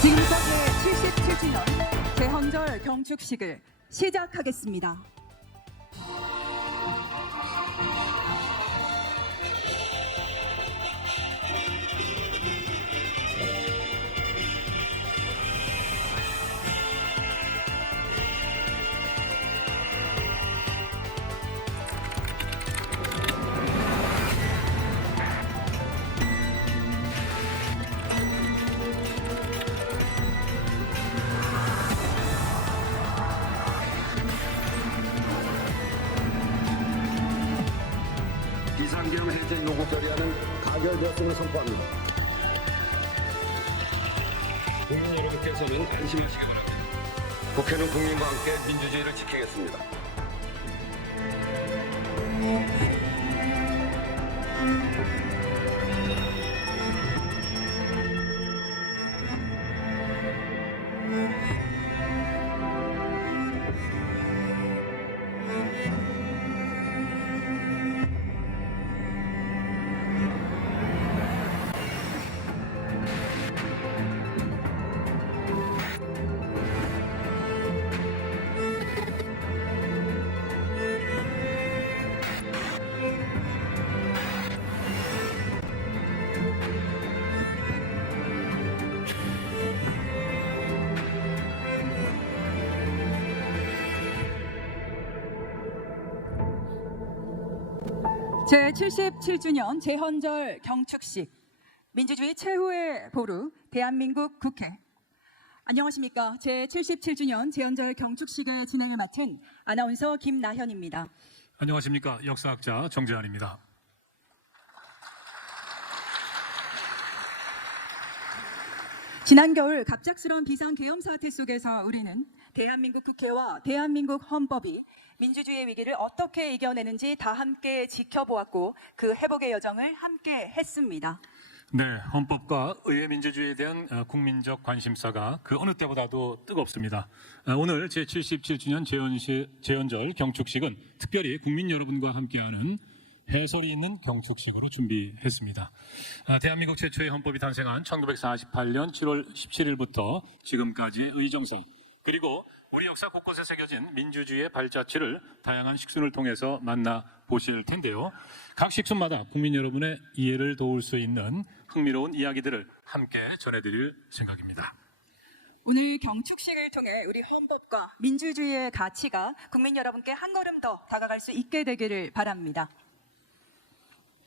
지금부터 제77주년 개헌절 경축식을 시작하겠습니다. 비상계엄 해제 요구 결의안은 가결되었음을 선포합니다. 국민 여러분께서는 안심하시기 바랍니다. 국회는 국민과 함께 민주주의를 지키겠습니다. 제77주년 개헌절 경축식 민주주의 최후의 보루 대한민국 국회. 안녕하십니까. 제77주년 개헌절 경축식의 진행을 맡은 아나운서 김나현입니다. 안녕하십니까. 역사학자 정재환입니다. 지난 겨울 갑작스러운 비상계엄 사태 속에서 우리는 대한민국 국회와 대한민국 헌법이 민주주의의 위기를 어떻게 이겨내는지 다 함께 지켜보았고 그 회복의 여정을 함께 했습니다. 네, 헌법과 의회 민주주의에 대한 국민적 관심사가 그 어느 때보다도 뜨겁습니다. 오늘 제77주년 재헌절 경축식은 특별히 국민 여러분과 함께하는 해설이 있는 경축식으로 준비했습니다. 대한민국 최초의 헌법이 탄생한 1948년 7월 17일부터 지금까지의 의정사, 그리고 우리 역사 곳곳에 새겨진 민주주의의 발자취를 다양한 식순을 통해서 만나보실 텐데요. 각 식순마다 국민 여러분의 이해를 도울 수 있는 흥미로운 이야기들을 함께 전해드릴 생각입니다. 오늘 경축식을 통해 우리 헌법과 민주주의의 가치가 국민 여러분께 한 걸음 더 다가갈 수 있게 되기를 바랍니다.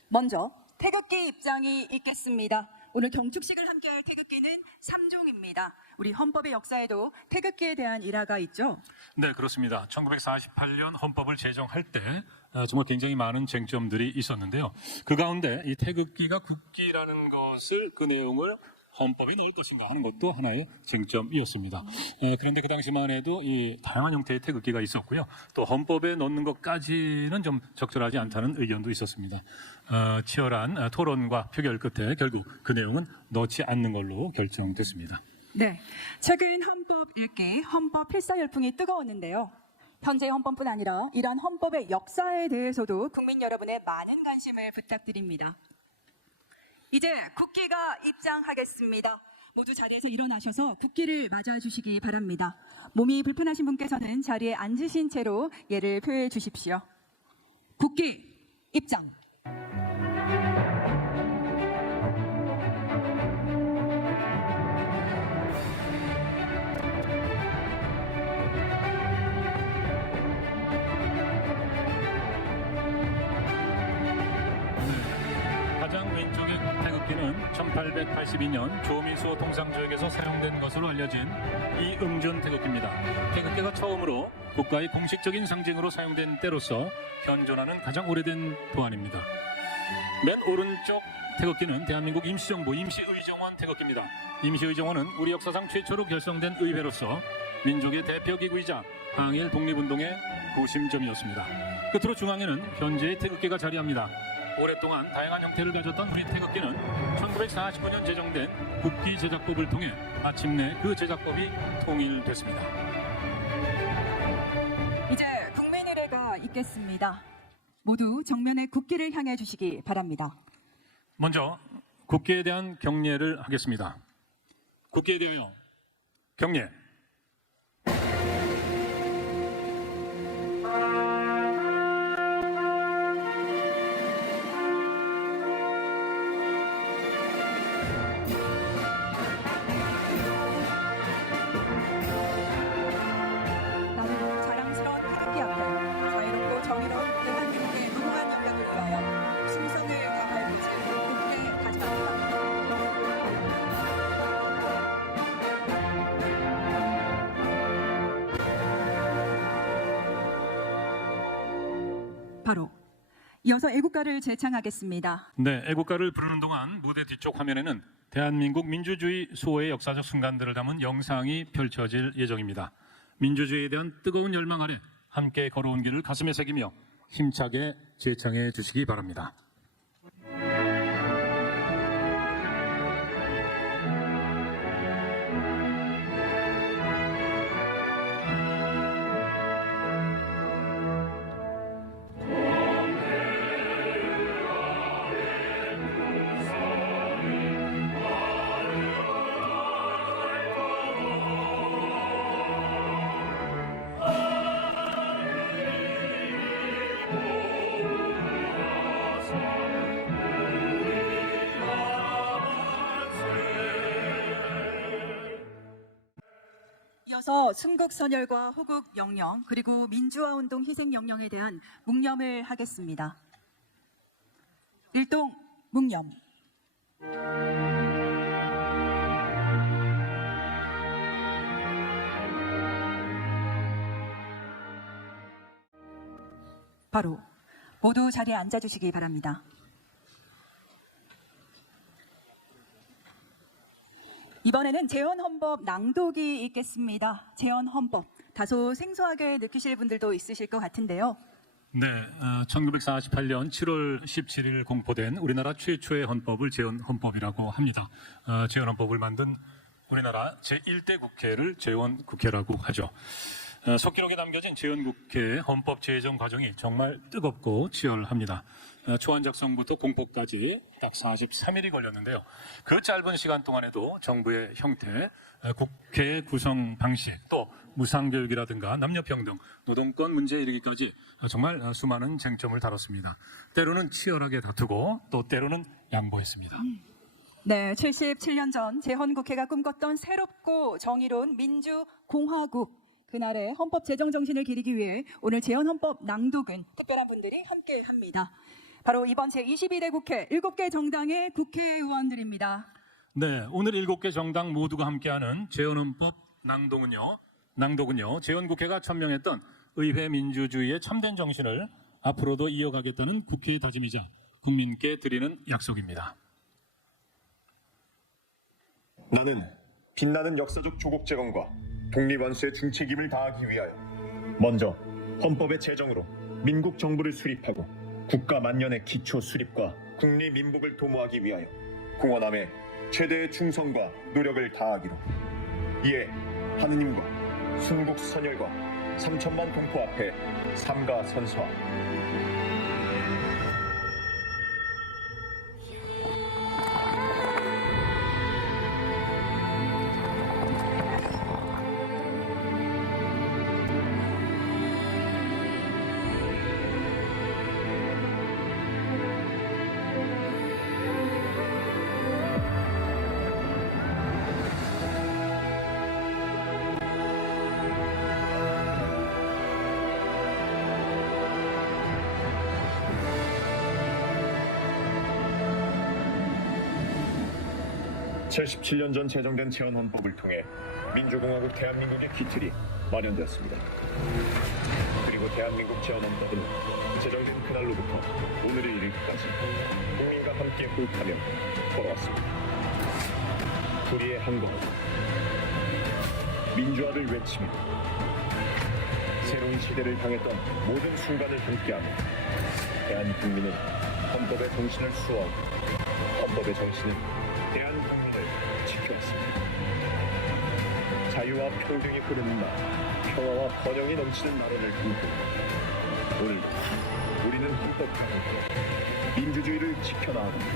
먼저 태극기 입장이 있겠습니다. 오늘 경축식을 함께할 태극기는 3종입니다. 우리 헌법의 역사에도 태극기에 대한 일화가 있죠? 네, 그렇습니다. 1948년 헌법을 제정할 때 정말 굉장히 많은 쟁점들이 있었는데요. 그 가운데 이 태극기가 국기라는 것을, 그 내용을 헌법에 넣을 것인가 하는 것도 하나의 쟁점이었습니다. 그런데 그 당시만 해도 이 다양한 형태의 태극기가 있었고요. 또 헌법에 넣는 것까지는 좀 적절하지 않다는 의견도 있었습니다. 치열한 토론과 표결 끝에 결국 그 내용은 넣지 않는 걸로 결정됐습니다. 네, 최근 헌법 읽기, 헌법 필사 열풍이 뜨거웠는데요. 현재 헌법뿐 아니라 이러한 헌법의 역사에 대해서도 국민 여러분의 많은 관심을 부탁드립니다. 이제 국기가 입장하겠습니다. 모두 자리에서 일어나셔서 국기를 맞아주시기 바랍니다. 몸이 불편하신 분께서는 자리에 앉으신 채로 예를 표해 주십시오. 국기 입장. 가장 왼쪽의 태극기는 1882년 조미수 동상조약에서 사용된 것으로 알려진 이응준 태극기입니다. 태극기가 처음으로 국가의 공식적인 상징으로 사용된 때로서 현존하는 가장 오래된 도안입니다. 맨 오른쪽 태극기는 대한민국 임시정부 임시의정원 태극기입니다. 임시의정원은 우리 역사상 최초로 결성된 의회로서 민족의 대표기구이자 항일 독립운동의 구심점이었습니다. 끝으로 중앙에는 현재의 태극기가 자리합니다. 오랫동안 다양한 형태를 가졌던 우리 태극기는 1949년 제정된 국기 제작법을 통해 마침내 그 제작법이 통일됐습니다. 이제 국민의례가 있겠습니다. 모두 정면에 국기를 향해 주시기 바랍니다. 먼저 국기에 대한 경례를 하겠습니다. 국기에 대하여 경례. 나는 자랑스러운 태극기 앞에 자유롭고 정의로운 대한민국의 무궁한 영광을 위하여 충성을 다할 것을 굳게 다짐합니다. 바로 이어서 애국가를 제창하겠습니다. 네, 애국가를 부르는 동안 무대 뒤쪽 화면에는 대한민국 민주주의 수호의 역사적 순간들을 담은 영상이 펼쳐질 예정입니다. 민주주의에 대한 뜨거운 열망 아래 함께 걸어온 길을 가슴에 새기며 힘차게 제창해 주시기 바랍니다. 이어서 순국선열과 호국영령 그리고 민주화운동 희생영령에 대한 묵념을 하겠습니다. 일동 묵념. 바로 모두 자리에 앉아주시기 바랍니다. 이번에는 재헌헌법 낭독이 있겠습니다. 재헌헌법 다소 생소하게 느끼실 분들도 있으실 것 같은데요. 네, 1948년 7월 17일 공포된 우리나라 최초의 헌법을 재헌헌법이라고 합니다. 재헌헌법을 만든 우리나라 제1대 국회를 재헌국회라고 하죠. 속기록에 남겨진 재헌국회 헌법 제정 과정이 정말 뜨겁고 치열합니다. 초안 작성부터 공포까지 딱 43일이 걸렸는데요. 그 짧은 시간 동안에도 정부의 형태, 국회 구성 방식, 또 무상교육이라든가 남녀평등, 노동권 문제에 이르기까지 정말 수많은 쟁점을 다뤘습니다. 때로는 치열하게 다투고 또 때로는 양보했습니다. 네, 77년 전 재헌국회가 꿈꿨던 새롭고 정의로운 민주공화국 그날의 헌법 제정 정신을 기리기 위해 오늘 재헌헌법 낭독은 특별한 분들이 함께합니다. 바로 이번 제22대 국회 7개 정당의 국회의원들입니다. 네, 오늘 7개 정당 모두가 함께하는 재헌헌법 낭독은요, 재헌국회가 천명했던 의회 민주주의의 참된 정신을 앞으로도 이어가겠다는 국회의 다짐이자 국민께 드리는 약속입니다. 나는 빛나는 역사적 조국 재건과 독립완수의 중책임을 다하기 위하여 먼저 헌법의 제정으로 민국 정부를 수립하고 국가 만년의 기초 수립과 국리민복을 도모하기 위하여 공헌함에 최대의 충성과 노력을 다하기로 이에 하느님과 순국선열과 3천만 동포 앞에 삼가 선서하고 (77년) 전 제정된 재헌헌법을 통해 민주공화국 대한민국의 기틀이 마련되었습니다. 그리고 대한민국 재헌헌법은 제정된 그날로부터 오늘을 이르기까지 국민과 함께 호흡하며 걸어왔습니다. 우리의 항거하고 민주화를 외치며 새로운 시대를 향했던 모든 순간을 함께하며 대한국민은 헌법의 정신을 수호하고 헌법의 정신은 대한국민을 지켜왔습니다. 자유와 평등이 흐르는 나라, 평화와 번영이 넘치는 나라를 꿈꾸고 오늘도 우리는 헌법과 함께 민주주의를 지켜나갑니다.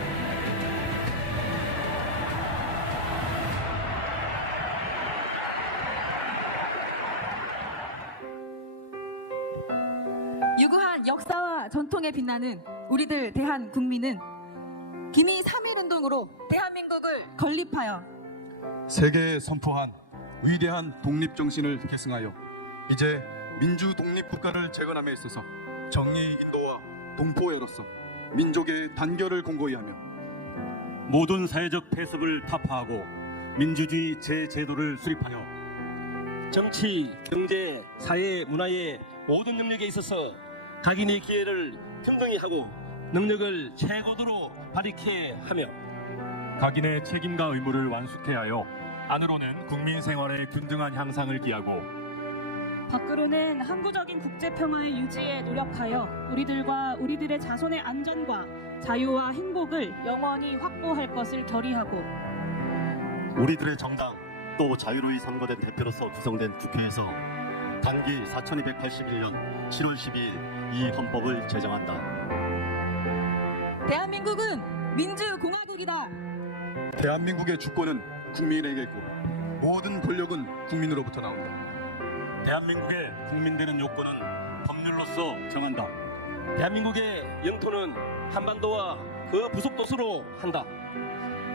역사와 전통에 빛나는 우리들 대한 국민은 기미 3.1운동으로 대한민국을 건립하여 세계에 선포한 위대한 독립정신을 계승하여 이제 민주 독립국가를 재건함에 있어서 정의 인도와 동포애로서 민족의 단결을 공고히 하며 모든 사회적 폐습을 타파하고 민주주의 제제도를 수립하여 정치, 경제, 사회, 문화의 모든 영역에 있어서 각인의 기회를 평등히 하고 능력을 최고도로 발휘케 하며 각인의 책임과 의무를 완수케 하여 안으로는 국민 생활의 균등한 향상을 기하고 밖으로는 항구적인 국제 평화의 유지에 노력하여 우리들과 우리들의 자손의 안전과 자유와 행복을 영원히 확보할 것을 결의하고 우리들의 정당 또 자유로이 선거된 대표로서 구성된 국회에서 단기 4281년 7월 12일 이 헌법을 제정한다. 대한민국은 민주공화국이다. 대한민국의 주권은 국민에게 있고 모든 권력은 국민으로부터 나온다. 대한민국의 국민되는 요건은 법률로서 정한다. 대한민국의 영토는 한반도와 그 부속도서로 한다.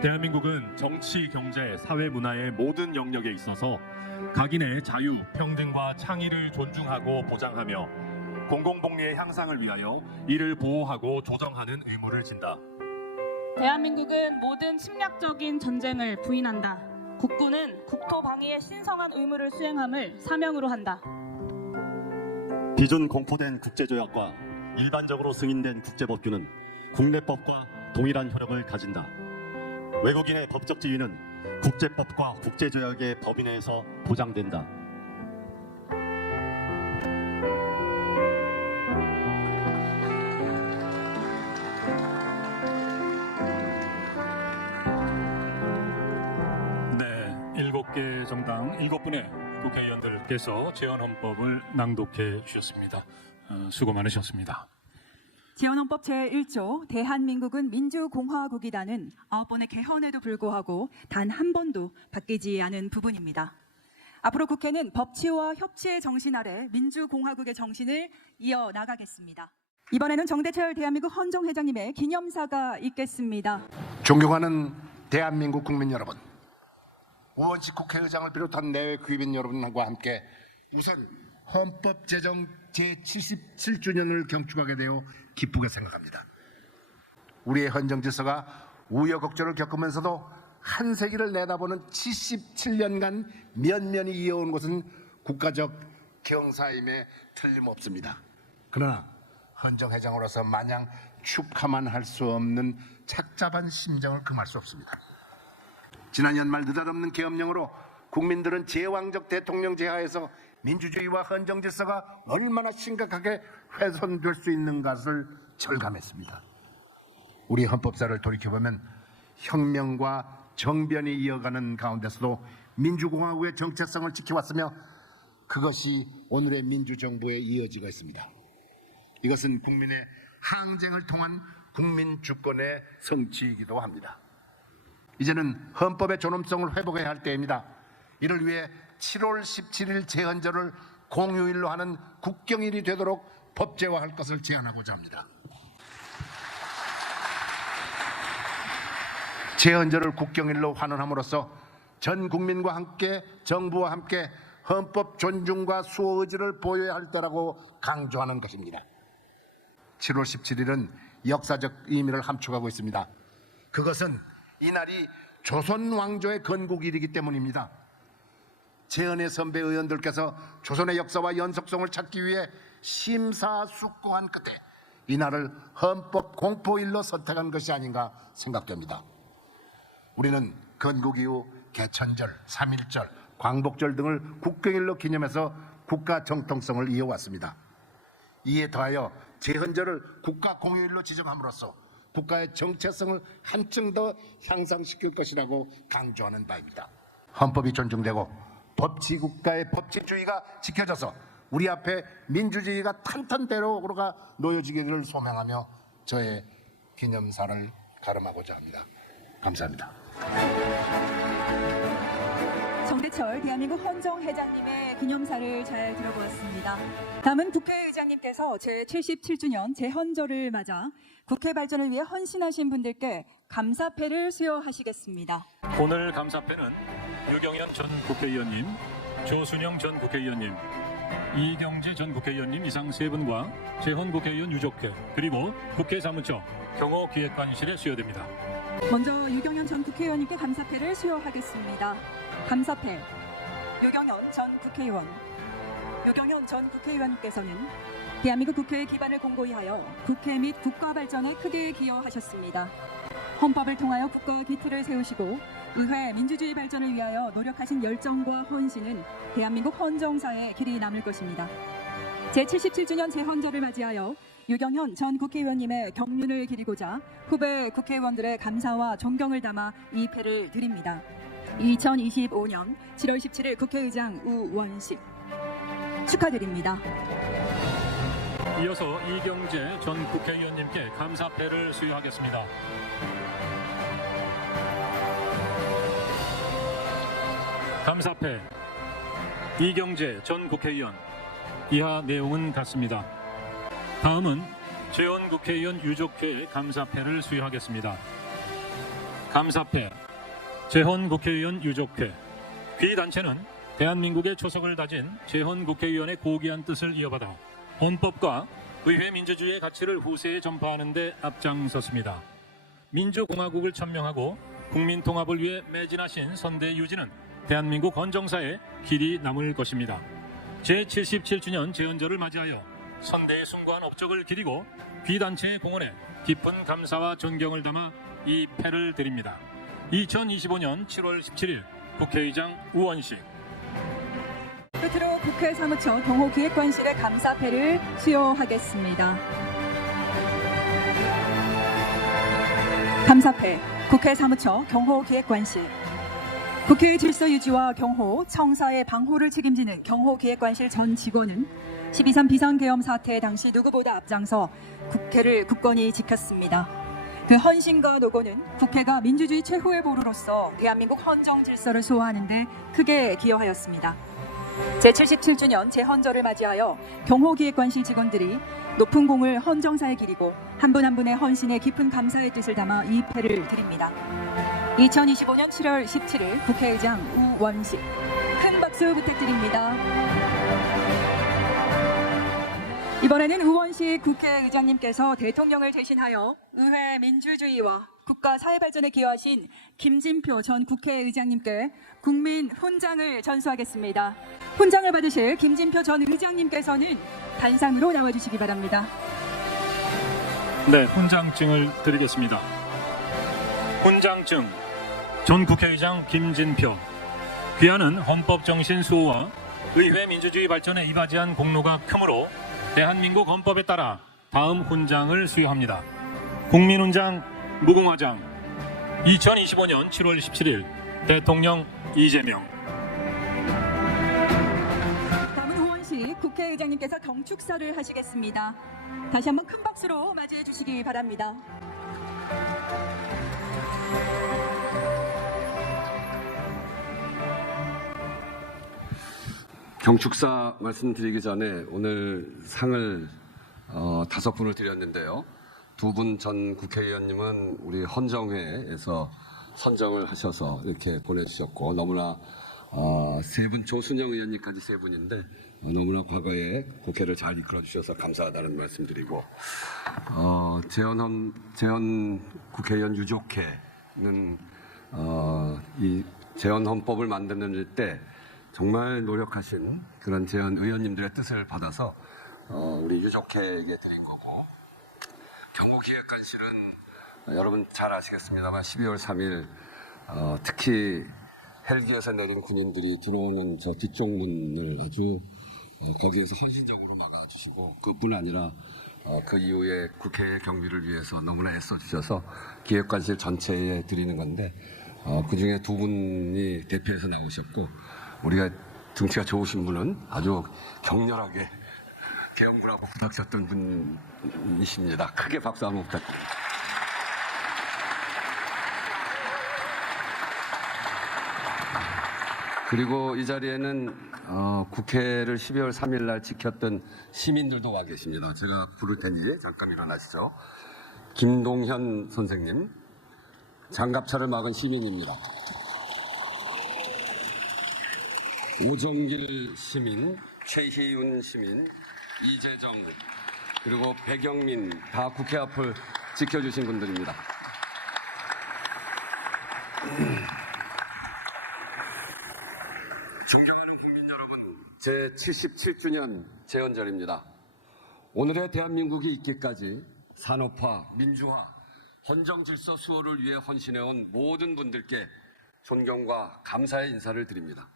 대한민국은 정치, 경제, 사회, 문화의 모든 영역에 있어서 각인의 자유, 평등과 창의를 존중하고 보장하며 공공복리의 향상을 위하여 이를 보호하고 조정하는 의무를 진다. 대한민국은 모든 침략적인 전쟁을 부인한다. 국군은 국토 방위의 신성한 의무를 수행함을 사명으로 한다. 비준 공포된 국제조약과 일반적으로 승인된 국제법규는 국내법과 동일한 효력을 가진다. 외국인의 법적 지위는 국제법과 국제조약의 법인 내에서 보장된다. 네, 7개 정당 7분의 국회의원들께서 재헌헌법을 낭독해 주셨습니다. 수고 많으셨습니다. 재헌헌법 제1조 대한민국은 민주공화국이라는 9번의 개헌에도 불구하고 단 한 번도 바뀌지 않은 부분입니다. 앞으로 국회는 법치와 협치의 정신 아래 민주공화국의 정신을 이어나가겠습니다. 이번에는 정대철 대한민국 헌정회장님의 기념사가 있겠습니다. 존경하는 대한민국 국민 여러분, 우원식 국회의장을 비롯한 내외 귀빈 여러분과 함께 우선 헌법 제정 제77주년을 경축하게 되어 기쁘게 생각합니다. 우리의 헌정 질서가 우여곡절을 겪으면서도 한 세기를 내다보는 77년간 면면이 이어온 것은 국가적 경사임에 틀림없습니다. 그러나 헌정회장으로서 마냥 축하만 할 수 없는 착잡한 심정을 금할 수 없습니다. 지난 연말 느닷없는 계엄령으로 국민들은 제왕적 대통령제 하에서 민주주의와 헌정 질서가 얼마나 심각하게 훼손될 수 있는 것을 절감했습니다. 우리 헌법사를 돌이켜보면 혁명과 정변이 이어가는 가운데서도 민주공화국의 정체성을 지켜왔으며 그것이 오늘의 민주정부에 이어지고 있습니다. 이것은 국민의 항쟁을 통한 국민 주권의 성취이기도 합니다. 이제는 헌법의 존엄성을 회복해야 할 때입니다. 이를 위해 7월 17일 재헌절을 공휴일로 하는 국경일이 되도록 법제화할 것을 제안하고자 합니다. 재헌절을 국경일로 환원함으로써 전 국민과 함께 정부와 함께 헌법 존중과 수호 의지를 보여야 할 때라고 강조하는 것입니다. 7월 17일은 역사적 의미를 함축하고 있습니다. 그것은 이날이 조선 왕조의 건국일이기 때문입니다. 재헌의 선배 의원들께서 조선의 역사와 연속성을 찾기 위해 심사숙고한 끝에 이날을 헌법 공포일로 선택한 것이 아닌가 생각됩니다. 우리는 건국 이후 개천절, 3.1절, 광복절 등을 국경일로 기념해서 국가 정통성을 이어왔습니다. 이에 더하여 재헌절을 국가 공휴일로 지정함으로써 국가의 정체성을 한층 더 향상시킬 것이라고 강조하는 바입니다. 헌법이 존중되고 법치국가의 법치주의가 지켜져서 우리 앞에 민주주의가 탄탄대로가 놓여지기를 소명하며 저의 기념사를 가름하고자 합니다. 감사합니다. 정대철 대한민국 헌정회장님의 기념사를 잘 들어보았습니다. 다음은 국회의장님께서 제77주년 재헌절을 맞아 국회 발전을 위해 헌신하신 분들께 감사패를 수여하시겠습니다. 오늘 감사패는 유경현 전 국회의원님, 조순영 전 국회의원님, 이경재 전 국회의원님 이상 3분과 재헌 국회의원 유족회 그리고 국회 사무처 경호기획관실에 수여됩니다. 먼저 유경현 전 국회의원님께 감사패를 수여하겠습니다. 감사패 유경현 전 국회의원. 유경현 전 국회의원님께서는 대한민국 국회의 기반을 공고히 하여 국회 및 국가 발전에 크게 기여하셨습니다. 헌법을 통하여 국가 기틀을 세우시고 의회 민주주의 발전을 위하여 노력하신 열정과 헌신은 대한민국 헌정사에 길이 남을 것입니다. 제77주년 재헌절을 맞이하여 유경현 전 국회의원님의 경륜을 기리고자 후배 국회의원들의 감사와 존경을 담아 이 패를 드립니다. 2025년 7월 17일 국회의장 우원식 축하드립니다. 이어서 이경재 전 국회의원님께 감사패를 수여하겠습니다. 감사패 이경재 전 국회의원. 이하 내용은 같습니다. 다음은 재헌 국회의원 유족회에 감사패를 수여하겠습니다. 감사패 재헌 국회의원 유족회. 이 단체는 대한민국의 초석을 다진 재헌 국회의원의 고귀한 뜻을 이어받아 헌법과 의회 민주주의의 가치를 후세에 전파하는 데 앞장섰습니다. 민주공화국을 천명하고 국민 통합을 위해 매진하신 선대 유지는 대한민국 헌정사에 길이 남을 것입니다. 제77주년 재헌절을 맞이하여 선대의 숭고한 업적을 기리고 귀단체의 공헌에 깊은 감사와 존경을 담아 이 패를 드립니다. 2025년 7월 17일 국회의장 우원식. 끝으로 국회 사무처 경호기획관실의 감사패를 수여하겠습니다. 감사패 국회 사무처 경호기획관실. 국회의 질서 유지와 경호, 청사의 방호를 책임지는 경호기획관실 전 직원은 12.3 비상계엄 사태 당시 누구보다 앞장서 국회를 굳건히 지켰습니다. 그 헌신과 노고는 국회가 민주주의 최후의 보루로서 대한민국 헌정 질서를 소화하는 데 크게 기여하였습니다. 제77주년 재헌절을 맞이하여 경호기획관실 직원들이 높은 공을 헌정사에 기리고 한 분 한 분의 헌신에 깊은 감사의 뜻을 담아 이 패를 드립니다. 2025년 7월 17일 국회의장 우원식. 큰 박수 부탁드립니다. 이번에는 우원식 국회의장님께서 대통령을 대신하여 의회 민주주의와 국가 사회발전에 기여하신 김진표 전 국회의장님께 국민 훈장을 전수하겠습니다. 훈장을 받으실 김진표 전 의장님께서는 단상으로 나와주시기 바랍니다. 네, 훈장증을 드리겠습니다. 훈장증 전 국회의장 김진표. 귀하는 헌법 정신 수호와 의회 민주주의 발전에 이바지한 공로가 크므로 대한민국 헌법에 따라 다음 훈장을 수여합니다. 국민훈장 무궁화장 2025년 7월 17일 대통령 이재명. 다음은 우원식 국회의장님께서 경축사를 하시겠습니다. 다시 한번 큰 박수로 맞이해 주시기 바랍니다. 경축사 말씀드리기 전에 오늘 상을 5분을 드렸는데요. 2분 전 국회의원님은 우리 헌정회에서 선정을 하셔서 이렇게 보내주셨고, 너무나 3분, 조순영 의원님까지 3분인데 너무나 과거에 국회를 잘 이끌어주셔서 감사하다는 말씀드리고, 재헌 국회의원 유족회는 이 재헌 헌법을 만드는 때 정말 노력하신 그런 재헌 의원님들의 뜻을 받아서 우리 유족회에게 드린 거고, 경호기획관실은 여러분 잘 아시겠습니다만 12월 3일 특히 헬기에서 내린 군인들이 들어오는 저 뒤쪽 문을 아주 거기에서 헌신적으로 막아주시고, 그뿐 아니라 그 이후에 국회의 경비를 위해서 너무나 애써주셔서 기획관실 전체에 드리는 건데, 그중에 2분이 대표해서 나오셨고, 우리가 등치가 좋으신 분은 아주 격렬하게 계엄군하고 부닥쳤던 분이십니다. 크게 박수 한번 부탁드립니다. 그리고 이 자리에는 국회를 12월 3일 날 지켰던 시민들도 와 계십니다. 제가 부를 테니 잠깐 일어나시죠. 김동현 선생님, 장갑차를 막은 시민입니다. 오정길 시민, 최희윤 시민, 이재정, 그리고 백영민 다 국회 앞을 지켜주신 분들입니다. 존경하는 국민 여러분, 제77주년 재헌절입니다. 오늘의 대한민국이 있기까지 산업화, 민주화, 헌정질서 수호를 위해 헌신해온 모든 분들께 존경과 감사의 인사를 드립니다.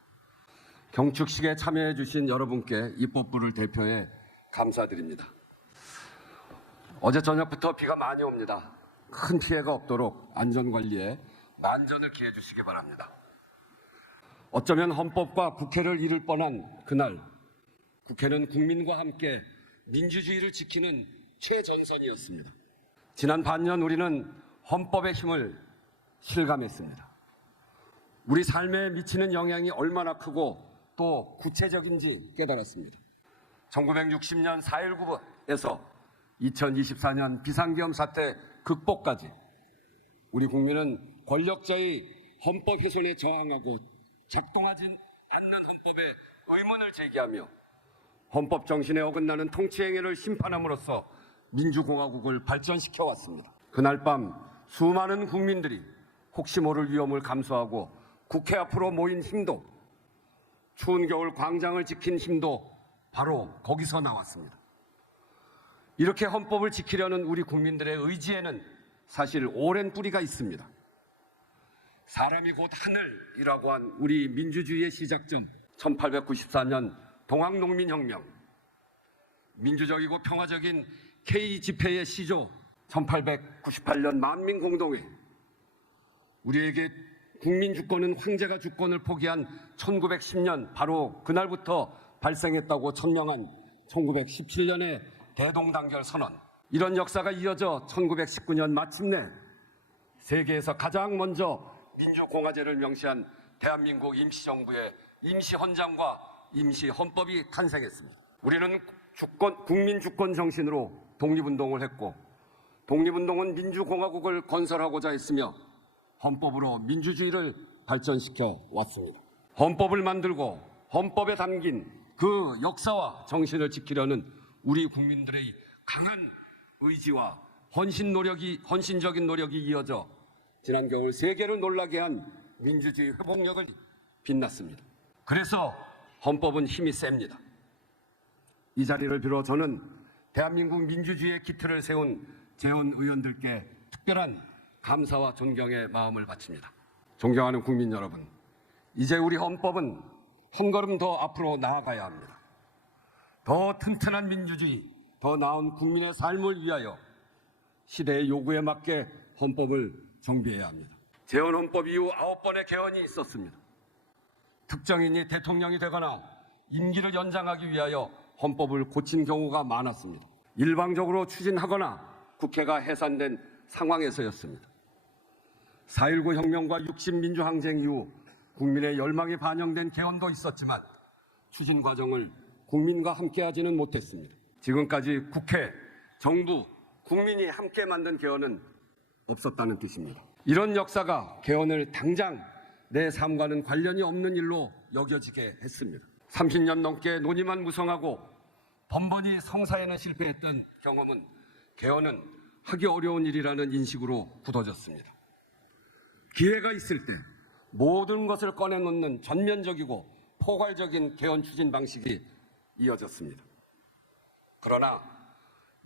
경축식에 참여해 주신 여러분께 입법부를 대표해 감사드립니다. 어제 저녁부터 비가 많이 옵니다. 큰 피해가 없도록 안전관리에 만전을 기해 주시기 바랍니다. 어쩌면 헌법과 국회를 잃을 뻔한 그날, 국회는 국민과 함께 민주주의를 지키는 최전선이었습니다. 지난 반년 우리는 헌법의 힘을 실감했습니다. 우리 삶에 미치는 영향이 얼마나 크고 또 구체적인지 깨달았습니다. 1960년 4.19에서 2024년 비상계엄 사태 극복까지 우리 국민은 권력자의 헌법 훼손에 저항하고 작동하지 않는 헌법에 의문을 제기하며 헌법 정신에 어긋나는 통치행위를 심판함으로써 민주공화국을 발전시켜 왔습니다. 그날 밤 수많은 국민들이 혹시 모를 위험을 감수하고 국회 앞으로 모인 힘도, 추운 겨울 광장을 지킨 힘도 바로 거기서 나왔습니다. 이렇게 헌법을 지키려는 우리 국민들의 의지에는 사실 오랜 뿌리가 있습니다. 사람이 곧 하늘이라고 한 우리 민주주의의 시작점 1894년 동학농민혁명, 민주적이고 평화적인 K집회의 시조 1898년 만민공동회, 우리에게 국민주권은 황제가 주권을 포기한 1910년 바로 그날부터 발생했다고 천명한 1917년의 대동단결 선언, 이런 역사가 이어져 1919년 마침내 세계에서 가장 먼저 민주공화제를 명시한 대한민국 임시정부의 임시헌장과 임시헌법이 탄생했습니다. 우리는 국민주권 정신으로 독립운동을 했고 독립운동은 민주공화국을 건설하고자 했으며 헌법으로 민주주의를 발전시켜 왔습니다. 헌법을 만들고 헌법에 담긴 그 역사와 정신을 지키려는 우리 국민들의 강한 의지와 헌신적인 노력이 이어져 지난 겨울 세계를 놀라게 한 민주주의 회복력을 빛났습니다. 그래서 헌법은 힘이 셉니다. 이 자리를 빌어 저는 대한민국 민주주의의 기틀을 세운 재헌 의원들께 특별한 감사와 존경의 마음을 바칩니다. 존경하는 국민 여러분, 이제 우리 헌법은 한 걸음 더 앞으로 나아가야 합니다. 더 튼튼한 민주주의, 더 나은 국민의 삶을 위하여 시대의 요구에 맞게 헌법을 정비해야 합니다. 재헌헌법 이후 9번의 개헌이 있었습니다. 특정인이 대통령이 되거나 임기를 연장하기 위하여 헌법을 고친 경우가 많았습니다. 일방적으로 추진하거나 국회가 해산된 상황에서였습니다. 4.19 혁명과 60민주 항쟁 이후 국민의 열망이 반영된 개헌도 있었지만 추진 과정을 국민과 함께하지는 못했습니다. 지금까지 국회, 정부, 국민이 함께 만든 개헌은 없었다는 뜻입니다. 이런 역사가 개헌을 당장 내 삶과는 관련이 없는 일로 여겨지게 했습니다. 30년 넘게 논의만 무성하고 번번이 성사에는 실패했던 경험은 개헌은 하기 어려운 일이라는 인식으로 굳어졌습니다. 기회가 있을 때 모든 것을 꺼내놓는 전면적이고 포괄적인 개헌 추진 방식이 이어졌습니다. 그러나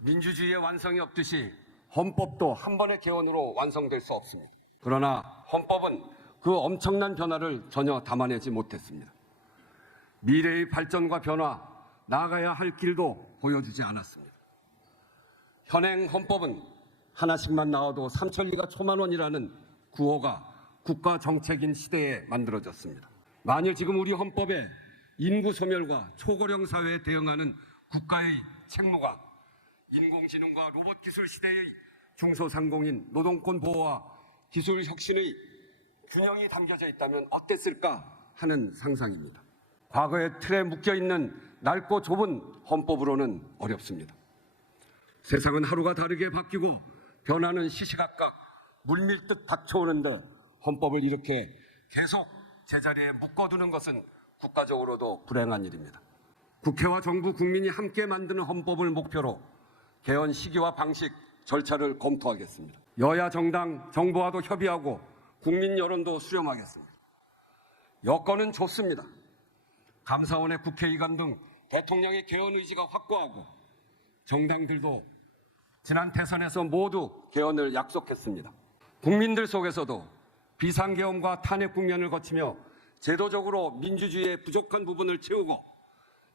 민주주의의 완성이 없듯이 헌법도 한 번의 개헌으로 완성될 수 없습니다. 그러나 헌법은 그 엄청난 변화를 전혀 담아내지 못했습니다. 미래의 발전과 변화, 나아가야 할 길도 보여주지 않았습니다. 현행 헌법은 하나씩만 나와도 삼천리가 초만원이라는 구호가 국가 정책인 시대에 만들어졌습니다. 만일 지금 우리 헌법에 인구 소멸과 초고령 사회에 대응하는 국가의 책무가 인공지능과 로봇 기술 시대의 중소상공인 노동권 보호와 기술 혁신의 균형이 담겨져 있다면 어땠을까 하는 상상입니다. 과거의 틀에 묶여있는 넓고 좁은 헌법으로는 어렵습니다. 세상은 하루가 다르게 바뀌고 변화는 시시각각 물밀듯 닥쳐오는데 헌법을 이렇게 계속 제자리에 묶어두는 것은 국가적으로도 불행한 일입니다. 국회와 정부, 국민이 함께 만드는 헌법을 목표로 개헌 시기와 방식, 절차를 검토하겠습니다. 여야 정당, 정부와도 협의하고 국민 여론도 수렴하겠습니다. 여건은 좋습니다. 감사원의 국회의관 등 대통령의 개헌 의지가 확고하고 정당들도 지난 대선에서 모두 개헌을 약속했습니다. 국민들 속에서도 비상계엄과 탄핵 국면을 거치며 제도적으로 민주주의의 부족한 부분을 채우고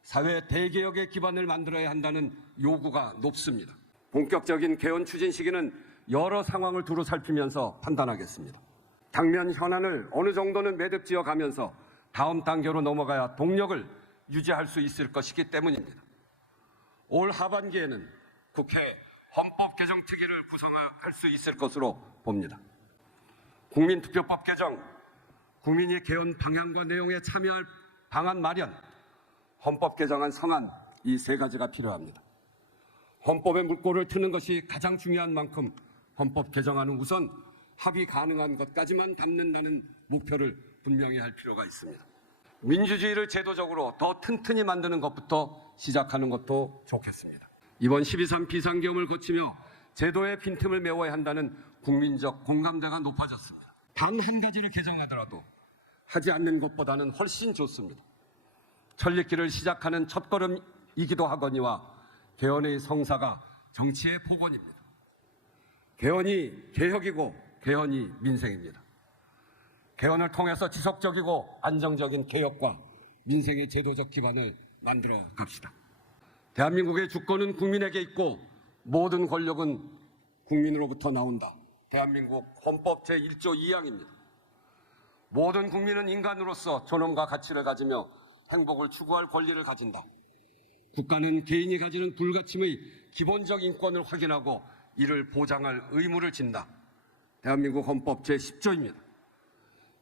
사회 대개혁의 기반을 만들어야 한다는 요구가 높습니다. 본격적인 개헌 추진 시기는 여러 상황을 두루 살피면서 판단하겠습니다. 당면 현안을 어느 정도는 매듭지어 가면서 다음 단계로 넘어가야 동력을 유지할 수 있을 것이기 때문입니다. 올 하반기에는 국회 헌법 개정 특위를 구성할 수 있을 것으로 봅니다. 국민투표법 개정, 국민이 개헌 방향과 내용에 참여할 방안 마련, 헌법 개정안 성안, 이 세 가지가 필요합니다. 헌법에 물꼬를 트는 것이 가장 중요한 만큼 헌법 개정안은 우선 합의 가능한 것까지만 담는다는 목표를 분명히 할 필요가 있습니다. 민주주의를 제도적으로 더 튼튼히 만드는 것부터 시작하는 것도 좋겠습니다. 이번 12.3 비상계엄을 거치며 제도의 빈틈을 메워야 한다는 국민적 공감대가 높아졌습니다. 단 한 가지를 개정하더라도 하지 않는 것보다는 훨씬 좋습니다. 천리길을 시작하는 첫걸음이기도 하거니와 개헌의 성사가 정치의 복원입니다. 개헌이 개혁이고 개헌이 민생입니다. 개헌을 통해서 지속적이고 안정적인 개혁과 민생의 제도적 기반을 만들어 갑시다. 대한민국의 주권은 국민에게 있고 모든 권력은 국민으로부터 나온다. 대한민국 헌법 제1조 2항입니다. 모든 국민은 인간으로서 존엄과 가치를 가지며 행복을 추구할 권리를 가진다. 국가는 개인이 가지는 불가침의 기본적 인권을 확인하고 이를 보장할 의무를 진다. 대한민국 헌법 제10조입니다.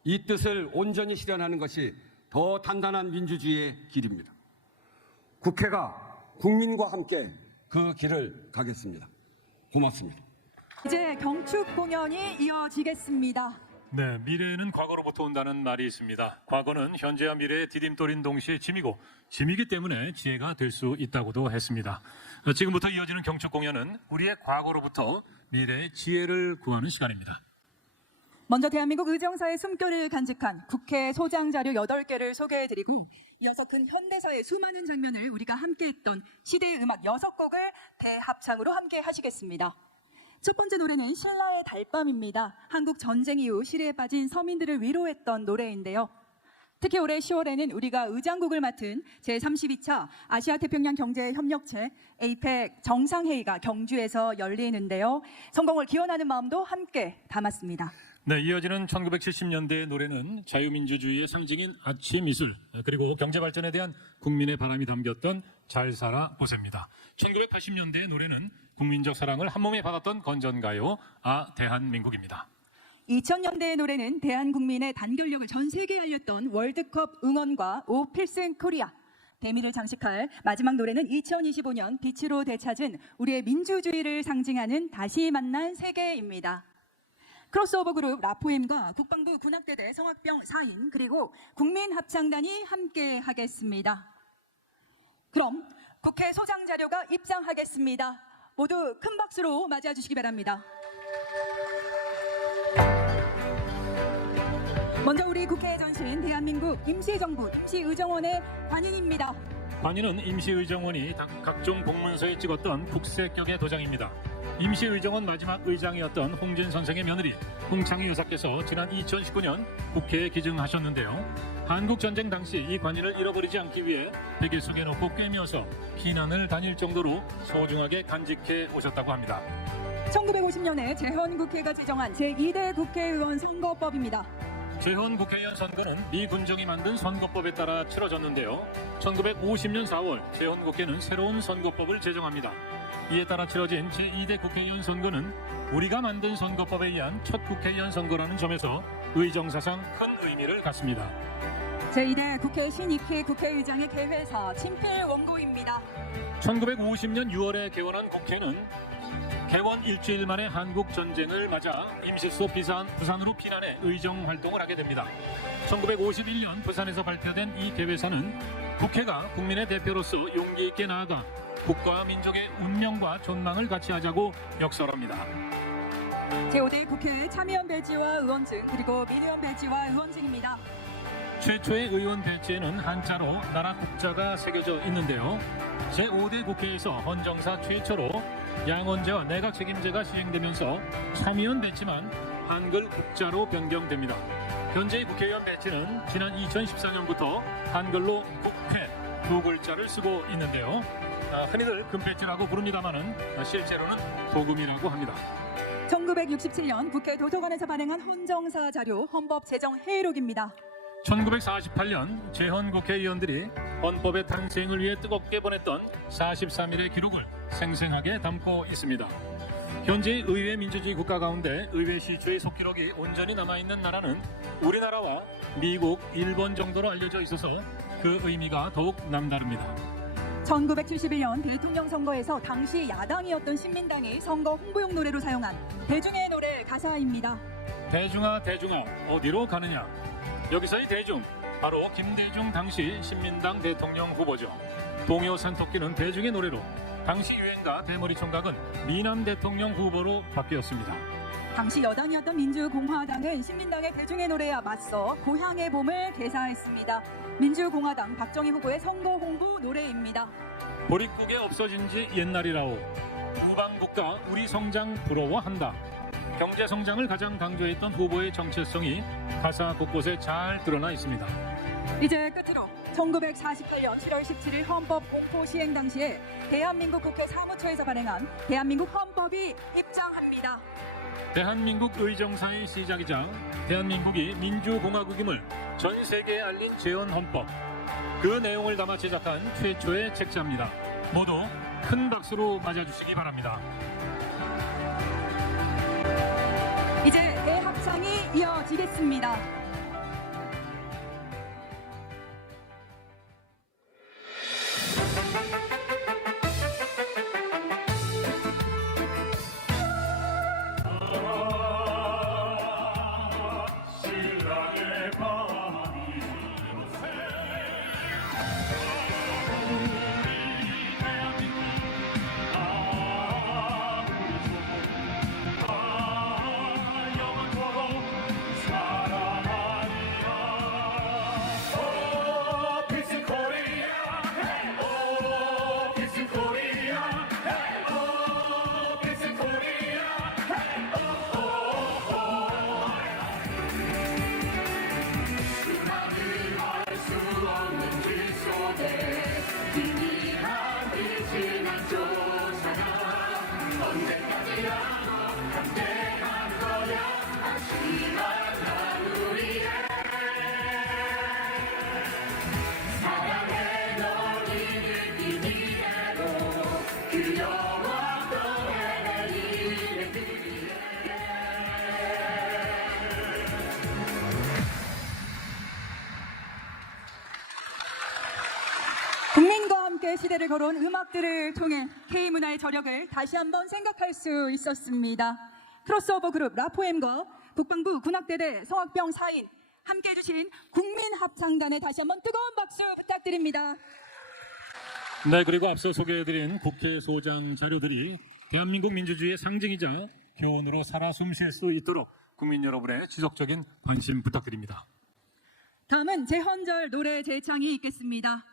이 뜻을 온전히 실현하는 것이 더 단단한 민주주의의 길입니다. 국회가 국민과 함께 그 길을 가겠습니다. 고맙습니다. 이제 경축 공연이 이어지겠습니다. 네, 미래는 과거로부터 온다는 말이 있습니다. 과거는 현재와 미래의 디딤돌인 동시에 짐이고 짐이기 때문에 지혜가 될 수 있다고도 했습니다. 지금부터 이어지는 경축 공연은 우리의 과거로부터 미래의 지혜를 구하는 시간입니다. 먼저 대한민국 의정사의 숨결을 간직한 국회 소장 자료 8개를 소개해드리고 이어서 근현대사의 수많은 장면을 우리가 함께했던 시대의 음악 6곡을 대합창으로 함께 하시겠습니다. 첫 번째 노래는 신라의 달밤입니다. 한국 전쟁 이후 시리에 빠진 서민들을 위로했던 노래인데요. 특히 올해 10월에는 우리가 의장국을 맡은 제32차 아시아태평양 경제협력체 APEC 정상회의가 경주에서 열리는데요. 성공을 기원하는 마음도 함께 담았습니다. 네, 이어지는 1970년대의 노래는 자유민주주의의 상징인 아치미술 그리고 경제발전에 대한 국민의 바람이 담겼던 잘 살아 보세입니다. 1980년대의 노래는 국민적 사랑을 한몸에 받았던 건전가요 아 대한민국입니다. 2000년대의 노래는 대한국민의 단결력을 전 세계에 알렸던 월드컵 응원과 오 필승 코리아. 대미를 장식할 마지막 노래는 2025년 빛으로 되찾은 우리의 민주주의를 상징하는 다시 만난 세계입니다. 크로스오버 그룹 라포엠과 국방부 군악대대 성악병 4인 그리고 국민합창단이 함께 하겠습니다. 그럼 국회 소장 자료가 입장하겠습니다. 모두 큰 박수로 맞이해 주시기 바랍니다. 먼저 우리 국회에 전신 대한민국 임시정부 임시의정원의 관인입니다. 관인은 임시의정원이 각종 공문서에 찍었던 국세격의 도장입니다. 임시의정원 마지막 의장이었던 홍진 선생의 며느리 홍창희 여사께서 지난 2019년 국회에 기증하셨는데요. 한국전쟁 당시 이 관인을 잃어버리지 않기 위해 베개 속에 넣고 꿰매어서 피난을 다닐 정도로 소중하게 간직해 오셨다고 합니다. 1950년에 재헌국회가 지정한 제2대 국회의원 선거법입니다. 재헌 국회의원 선거는 미 군정이 만든 선거법에 따라 치러졌는데요. 1950년 4월 재헌 국회는 새로운 선거법을 제정합니다. 이에 따라 치러진 제2대 국회의원 선거는 우리가 만든 선거법에 의한 첫 국회의원 선거라는 점에서 의정사상 큰 의미를 갖습니다. 제2대 국회 신익희 국회의장의 개회사 친필 원고입니다. 1950년 6월에 개원한 국회는 개원 일주일 만에 한국 전쟁을 맞아 임시수도 부산으로 피난해 의정 활동을 하게 됩니다. 1951년 부산에서 발표된 이 개회사는 국회가 국민의 대표로서 용기 있게 나아가 국가와 민족의 운명과 존망을 같이 하자고 역설합니다. 제5대 국회 참의원 배지와 의원증 그리고 민의원 배지와 의원증입니다. 최초의 의원 배지에는 한자로 나라 국자가 새겨져 있는데요. 제5대 국회에서 헌정사 최초로 양원제와 내각 책임제가 시행되면서 참의원 배지만 한글 국자로 변경됩니다. 현재의 국회의원 배지는 지난 2014년부터 한글로 국회 두 글자를 쓰고 있는데요. 흔히들 금배지라고 부릅니다마는 실제로는 도금이라고 합니다. 1967년 국회 도서관에서 발행한 헌정사 자료 헌법제정회의록입니다. 1948년 재헌 국회의원들이 헌법의 탄생을 위해 뜨겁게 보냈던 43일의 기록을 생생하게 담고 있습니다. 현재 의회 민주주의 국가 가운데 의회 시초의 속기록이 온전히 남아있는 나라는 우리나라와 미국, 일본 정도로 알려져 있어서 그 의미가 더욱 남다릅니다. 1971년 대통령 선거에서 당시 야당이었던 신민당이 선거 홍보용 노래로 사용한 대중의 노래 가사입니다. 대중아 대중아 어디로 가느냐. 여기서의 대중, 바로 김대중 당시 신민당 대통령 후보죠. 동요 산토끼는 대중의 노래로, 당시 유행가 대머리 총각은 미남 대통령 후보로 바뀌었습니다. 당시 여당이었던 민주공화당은 신민당의 대중의 노래에 맞서 고향의 봄을 개사했습니다. 민주공화당 박정희 후보의 선거 홍보 노래입니다. 보릿국에 없어진 지 옛날이라오. 우방국가 우리 성장 부러워한다. 경제 성장을 가장 강조했던 후보의 정체성이 가사 곳곳에 잘 드러나 있습니다. 이제 끝으로 1948년 7월 17일 헌법 공포 시행 당시에 대한민국 국회 사무처에서 발행한 대한민국 헌법이 입장합니다. 대한민국 의정사의 시작이자 대한민국이 민주공화국임을 전 세계에 알린 재헌헌법, 그 내용을 담아 제작한 최초의 책자입니다. 모두 큰 박수로 맞아주시기 바랍니다. 이제 대합창이 이어지겠습니다. 국민과 함께 시대를 걸어온 음악들을 통해 K문화의 저력을 다시 한번 생각할 수 있었습니다. 크로스오버 그룹 라포엠과 국방부 군악대대 성악병 4인 함께해 주신 국민합창단에 다시 한번 뜨거운 박수 부탁드립니다. 네, 그리고 앞서 소개해드린 국회 소장 자료들이 대한민국 민주주의의 상징이자 교훈으로 살아 숨쉴 수 있도록 국민 여러분의 지속적인 관심 부탁드립니다. 다음은 재헌절 노래 재창이 있겠습니다.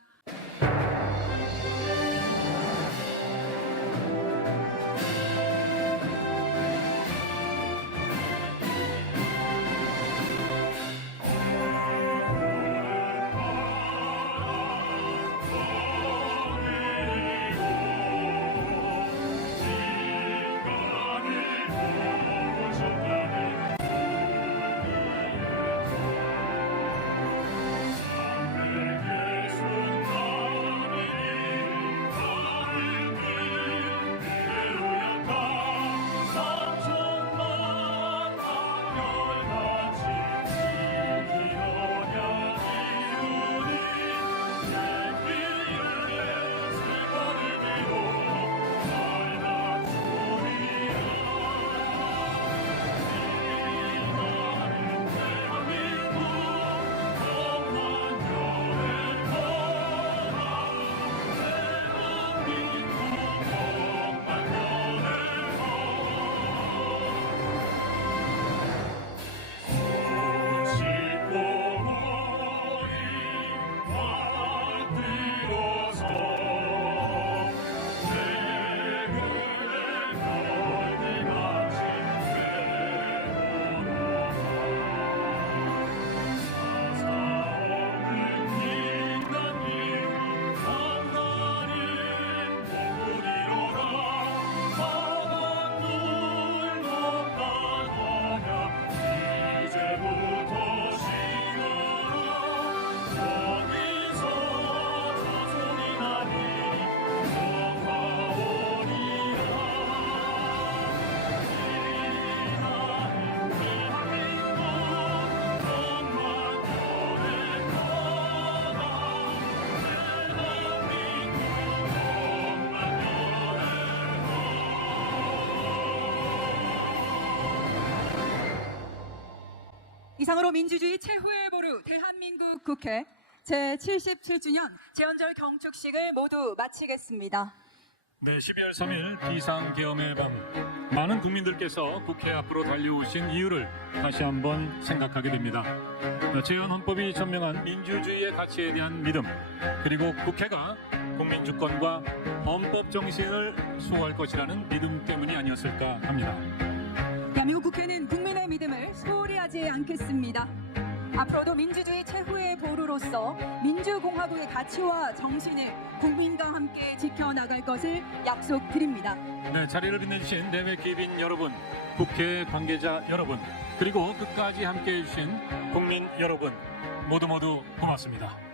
이상으로 민주주의 최후의 보루 대한민국 국회 제77주년 재헌절 경축식을 모두 마치겠습니다. 네, 12월 3일 비상계엄의 밤, 많은 국민들께서 국회 앞으로 달려오신 이유를 다시 한번 생각하게 됩니다. 재헌헌법이 전명한 민주주의의 가치에 대한 믿음, 그리고 국회가 국민 주권과 헌법 정신을 수호할 것이라는 믿음 때문이 아니었을까 합니다. 대한민국 국회는 국민의 믿음을 소홀히 하지 않겠습니다. 앞으로도 민주주의 최후의 보루로서 민주공화국의 가치와 정신을 국민과 함께 지켜나갈 것을 약속드립니다. 네, 자리를 빛내주신 내외 귀빈 여러분, 국회 관계자 여러분, 그리고 끝까지 함께해 주신 국민 여러분, 모두 고맙습니다.